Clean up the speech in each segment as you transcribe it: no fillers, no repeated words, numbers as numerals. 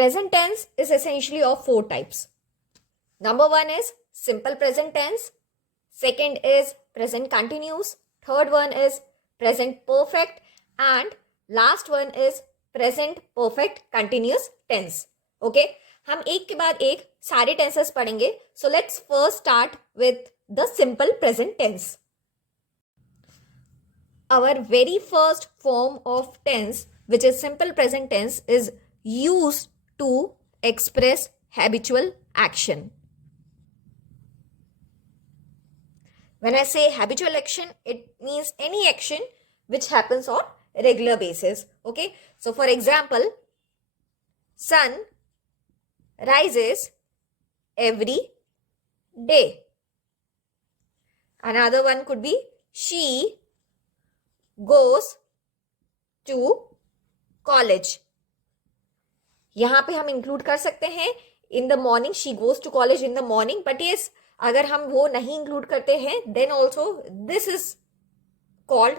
Present tense is essentially of four types. Number one is simple present tense. Second is present continuous. Third one is present perfect. And last one is present perfect continuous tense. Okay, हम एक के बाद एक सारे टेंसेस पढ़ेंगे. So let's first start with the simple present tense. Our very first form of tense, which is simple present tense, is used to express habitual action. When I say habitual action, it means any action which happens on regular basis. Okay, so for example, sun rises every day. Another one could be she goes to college. यहाँ पे हम इंक्लूड कर सकते हैं in the morning, she goes to college in the morning. But yes, अगर हम वो नहीं इंक्लूड करते हैं then also this is called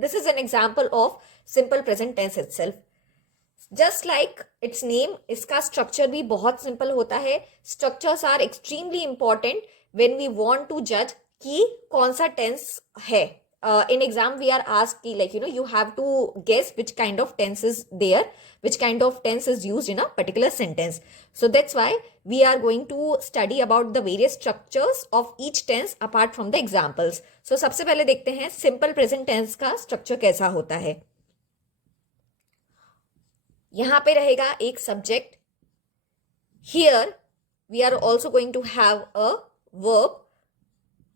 this is an example of simple present tense itself. Just like its name, इसका structure भी बहुत simple होता है. Structures are extremely important when we want to जज कि कौन सा टेंस है. In exam we are asked like you have to guess which kind of tense is there, which kind of tense is used in a particular sentence. So that's why we are going to study about the various structures of each tense apart from the examples. So सबसे पहले देखते हैं simple present tense का structure कैसा होता है. यहाँ पे रहेगा एक subject. Here we are also going to have a verb.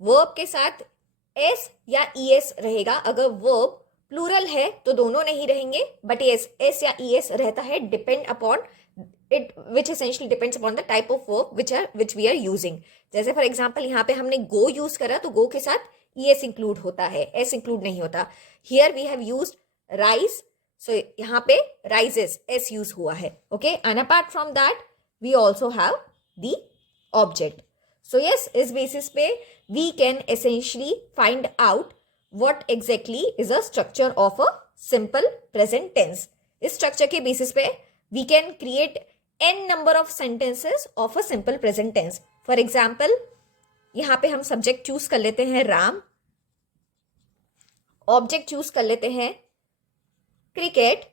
verb के साथ एस या ईएस रहेगा. अगर वर्ब प्लूरल है तो दोनों नहीं रहेंगे, बट यस एस या ईएस रहता है depend upon it, which essentially depends upon the type of verb which we are using. जैसे फॉर एग्जांपल यहाँ पे हमने गो यूज करा तो गो के साथ ईएस इंक्लूड होता है, एस इंक्लूड नहीं होता. Here we have used rise, so यहाँ पे राइजेस एस यूज हुआ है. Okay, and apart from that we also have the object. So yes, इस basis पे we can essentially find out what exactly is a structure of a simple present tense. इस structure के basis पे we can create n number of sentences of a simple present tense. For example, यहाँ पे हम subject choose कर लेते हैं Ram, object choose कर लेते हैं cricket,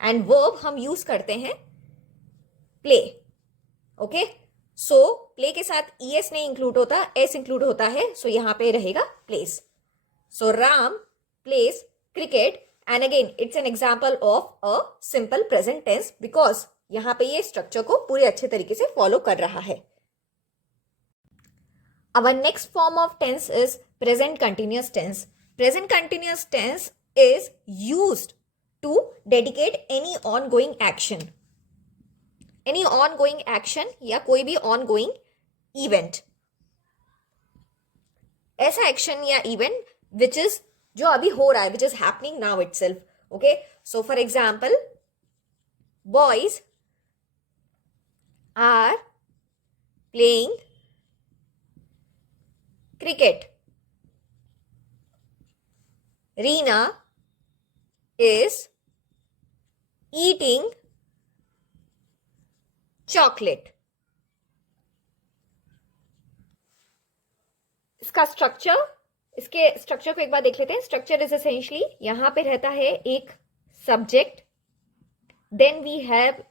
and verb हम use करते हैं play. Okay? सो प्ले के साथ ईएस नहीं इंक्लूड होता, एस इंक्लूड होता है. सो यहाँ पे रहेगा plays. So Ram plays cricket, and again it's an example of a simple present tense because यहाँ पे ये स्ट्रक्चर को पूरे अच्छे तरीके से फॉलो कर रहा है. Our next form of tense is present continuous tense. Present continuous tense is used to dedicate any ongoing action. Any ongoing action या कोई भी ऑन गोइंग इवेंट, ऐसा एक्शन या इवेंट विच इज जो अभी हो रहा है, which is happening now itself. Okay, so for example boys are playing cricket, Reena is eating chocolate. इसका स्ट्रक्चर, इसके स्ट्रक्चर को एक बार देख लेते हैं. स्ट्रक्चर इज एसेंशियली यहाँ पे रहता है एक subject, then we have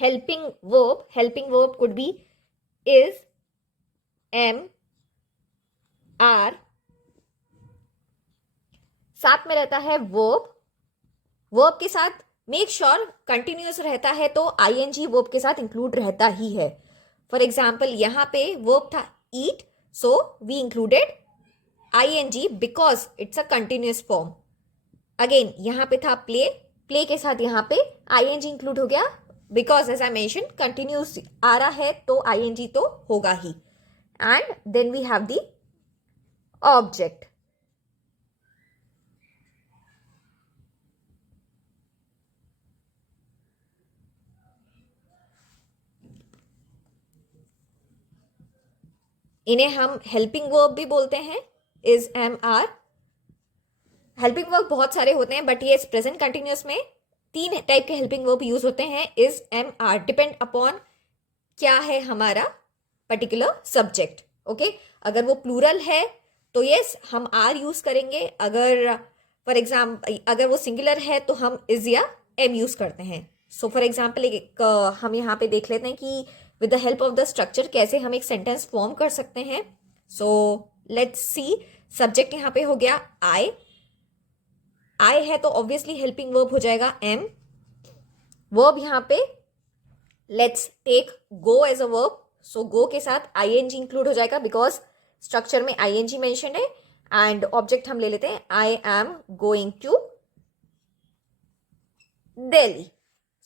helping verb. Helping verb could be is, am, are. साथ में रहता है वर्ब. वर्ब के साथ मेक श्योर कंटिन्यूस रहता है तो आईएनजी वर्ब के साथ इंक्लूड रहता ही है. फॉर एग्जाम्पल यहाँ पे वर्ब था eat, so we included ING because it's a continuous form. Again यहाँ पे था प्ले, प्ले के साथ यहाँ पे आईएनजी इंक्लूड हो गया because as I mention continuous आ रहा है तो आईएनजी तो होगा ही. And then we have the object. इन्हें हम हेल्पिंग वर्ब भी बोलते हैं, is, am, are. Helping verb बहुत सारे होते हैं बट ये प्रेजेंट कंटिन्यूअस में 3 टाइप के हेल्पिंग वर्ब यूज होते हैं, is, am, are, depend upon क्या है हमारा पर्टिकुलर सब्जेक्ट। ओके, अगर वो प्लूरल है तो यस हम आर यूज करेंगे, अगर फॉर एग्जाम्पल अगर वो सिंगुलर है तो हम इज या एम यूज करते हैं। सो फॉर एग्जाम्पल हम यहाँ पे देख लेते हैं कि with the help of the structure कैसे हम एक सेंटेंस फॉर्म कर सकते हैं। सो लेट्स सी, सब्जेक्ट यहाँ पे हो गया आई, आई है तो ऑब्वियसली हेल्पिंग वर्ब हो जाएगा एम। वर्ब यहाँ पे let's take go as a verb, so go के साथ आईएनजी इंक्लूड हो जाएगा बिकॉज स्ट्रक्चर में आईएनजी मेंशन है। एंड ऑब्जेक्ट हम ले लेते हैं I am going to Delhi.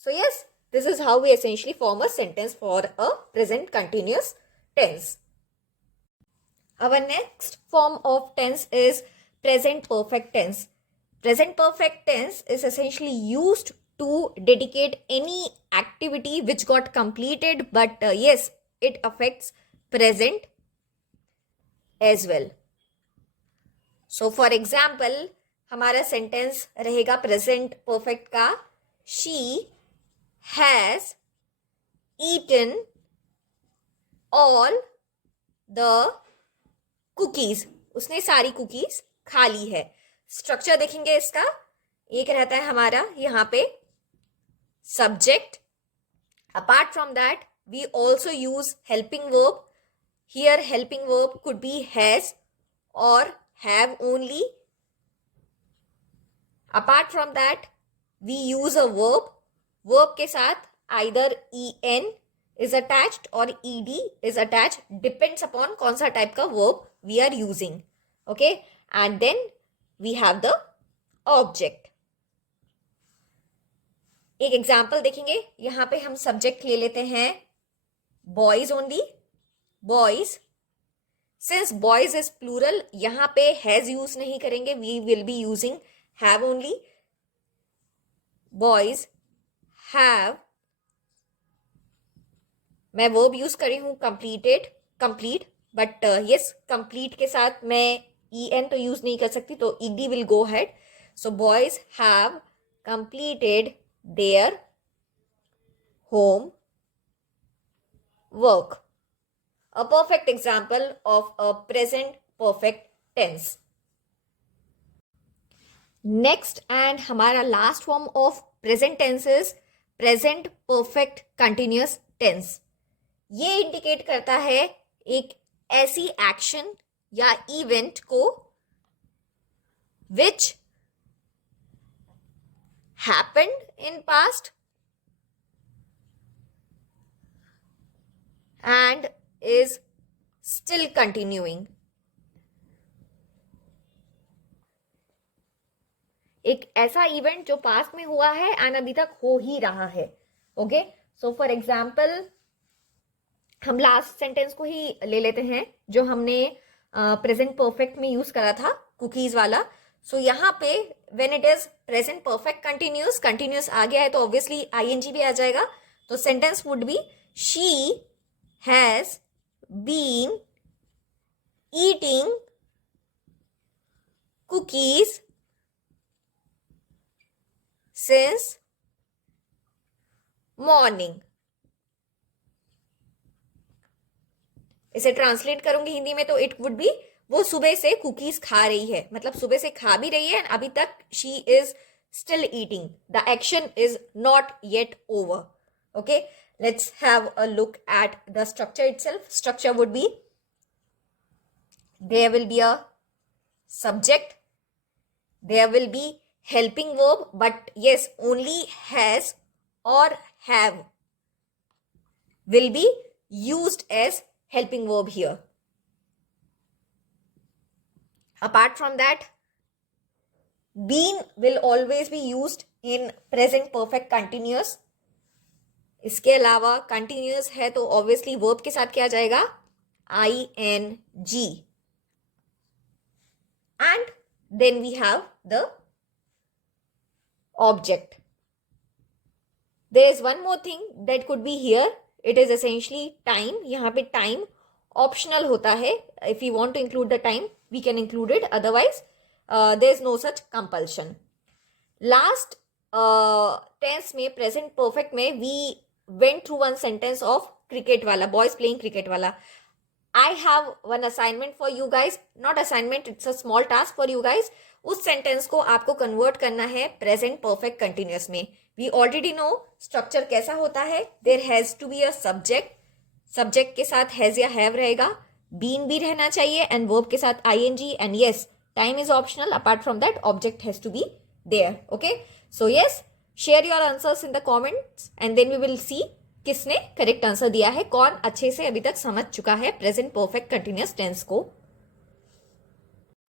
So yes, this is how we essentially form a sentence for a present continuous tense. Our next form of tense is present perfect tense. Present perfect tense is essentially used to dedicate any activity which got completed, but yes, it affects present as well. So for example, हमारा sentence रहेगा present perfect का, she has eaten all the cookies. उसने सारी कुकीज खा ली है। स्ट्रक्चर देखेंगे इसका, एक रहता है हमारा यहाँ पे subject, apart from that we also use helping verb. Here helping verb could be has और have only. Apart from that we use a verb, verb के साथ either en is attached or ed is attached, depends upon कौन सा टाइप का verb we are using. Okay, and then we have the object. एक example देखेंगे, यहाँ पे हम सब्जेक्ट ले लेते हैं boys only, boys. Since boys is plural, यहाँ पे हैज यूज नहीं करेंगे, we will be using have only. Boys have, मैं वर्ब यूज करी हूं completed, complete, but yes complete के साथ मैं en तो यूज नहीं कर सकती, तो ed will go head. So boys have completed their home work, a perfect example of a present perfect tense. Next and हमारा last form of present tense is present perfect continuous tense. ये indicate करता है एक ऐसी action या event को which happened in past and is still continuing. एक ऐसा इवेंट जो पास्ट में हुआ है एंड अभी तक हो ही रहा है। ओके, सो फॉर एग्जाम्पल हम लास्ट सेंटेंस को ही ले लेते हैं जो हमने प्रेजेंट परफेक्ट में यूज करा था, कुकीज वाला। सो यहाँ पे when it is present perfect continuous, continuous आ गया है तो ऑब्वियसली आईएनजी भी आ जाएगा। तो sentence would be she has been eating cookies since morning. इसे ट्रांसलेट करूंगी हिंदी में तो इट वुड बी, वो सुबह से कुकीज खा रही है, मतलब सुबह से खा भी रही है, अभी तक she is still eating, the action is not yet over. Okay, let's have a look at the structure itself. Structure would be, there will be a subject, there will be helping verb, but yes, only has or have will be used as helping verb here. Apart from that, been will always be used in present perfect continuous. इसके अलावा continuous है तो obviously verb के साथ क्या जाएगा, ing, and then we have the object. There is one more thing that could be here. It is essentially time. यहाँ पे time optional होता है. If we want to include the time, we can include it. Otherwise, there is no such compulsion. Last tense में, present perfect में we went through one sentence of cricket वाला, boys playing cricket वाला. I have one assignment for you guys, not assignment, it's a small task for you guys. उस sentence को आपको convert करना है present perfect continuous में. We already know structure कैसा होता है. There has to be a subject, subject के साथ हैज या हैव रहेगा, बीन भी रहना चाहिए, एंड वर्ब के साथ ING, and yes time is optional. Apart from that object has to be there. Okay, so yes, share your answers in the comments and then we will see किसने करेक्ट आंसर दिया है, कौन अच्छे से अभी तक समझ चुका है प्रेजेंट परफेक्ट कंटिन्यूअस टेंस को.